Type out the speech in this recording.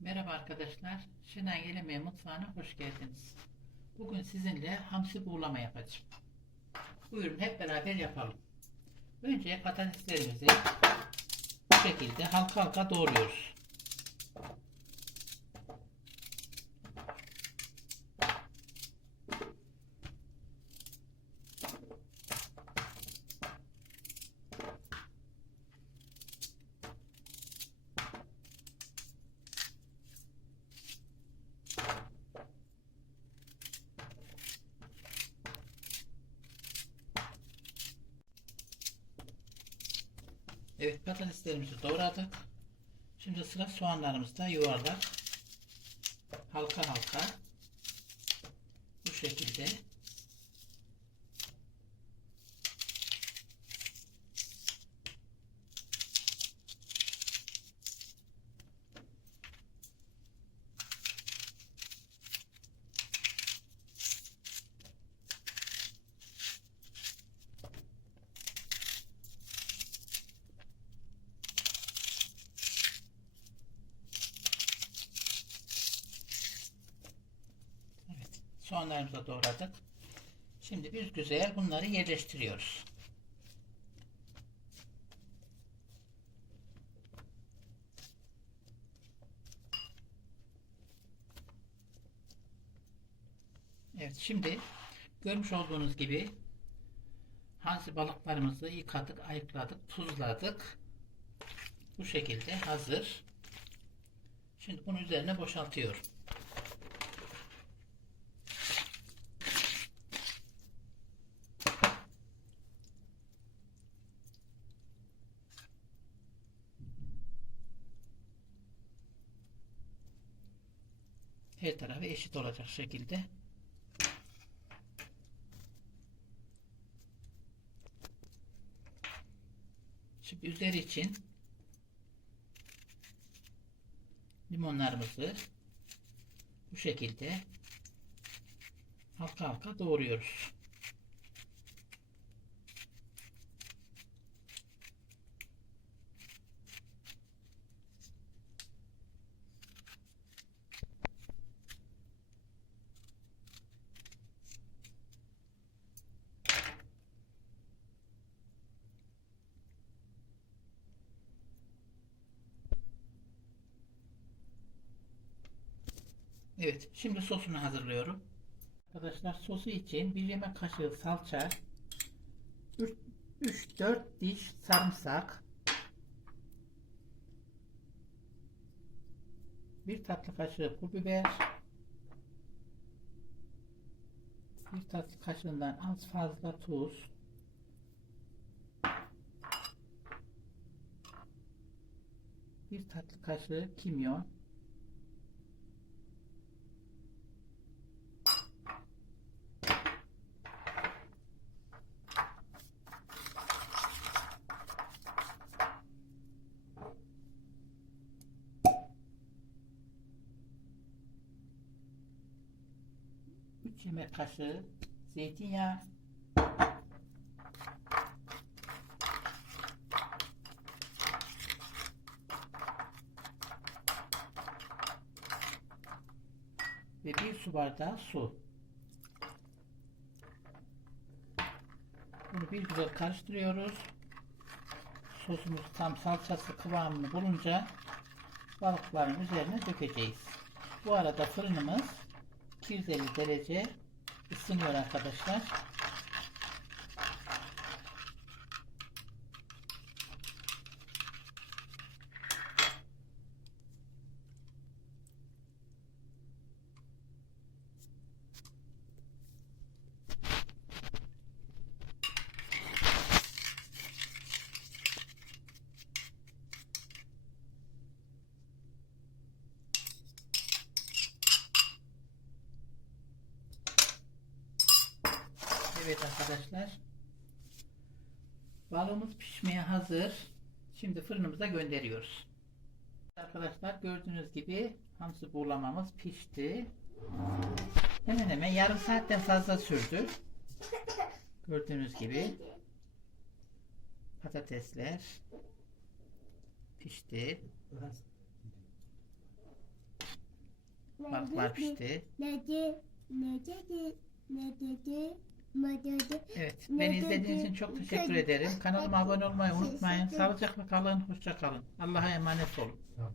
Merhaba arkadaşlar. Şener Yemeği Mutfağı'na hoş geldiniz. Bugün sizinle hamsi buğulama yapacağım. Buyurun hep beraber yapalım. Önce patateslerimizi bu şekilde halka halka doğruyoruz. Evet patateslerimizi doğradık. Şimdi sıra soğanlarımızda yuvarlak halka halka bu şekilde Evet, soğanlarımızı doğradık. Şimdi bir güzel bunları yerleştiriyoruz. Evet, şimdi görmüş olduğunuz gibi hamsi balıklarımızı yıkadık, ayıkladık, tuzladık. Bu şekilde hazır. Şimdi bunu üzerine boşaltıyorum. Her tarafı eşit olacak şekilde şimdi üzeri için limonlarımızı bu şekilde halka halka doğruyoruz. Evet, şimdi sosunu hazırlıyorum. Arkadaşlar sosu için bir yemek kaşığı salça, 3-4 diş sarımsak, bir tatlı kaşığı pul biber, bir tatlı kaşığından az fazla tuz, bir tatlı kaşığı kimyon, yemek kaşığı zeytinyağı. Ve bir su bardağı su. Bunu bir güzel karıştırıyoruz. Sosumuz tam salçası kıvamını bulunca balıkların üzerine dökeceğiz. Bu arada fırınımız 250 derece ısınıyor arkadaşlar. Evet arkadaşlar. Balığımız pişmeye hazır. Şimdi fırınımıza gönderiyoruz. Arkadaşlar gördüğünüz gibi hamsi buğulamamız pişti. Hemen hemen yarım saatten fazla sürdü. Gördüğünüz gibi patatesler pişti. Balıklar pişti. Ne dedi? Ne dedi? Ne dedi? Evet, beni izlediğiniz için çok teşekkür ederim. Kanalıma abone olmayı unutmayın. Sağlıcakla kalın, hoşça kalın. Allah'a emanet olun. Tamam.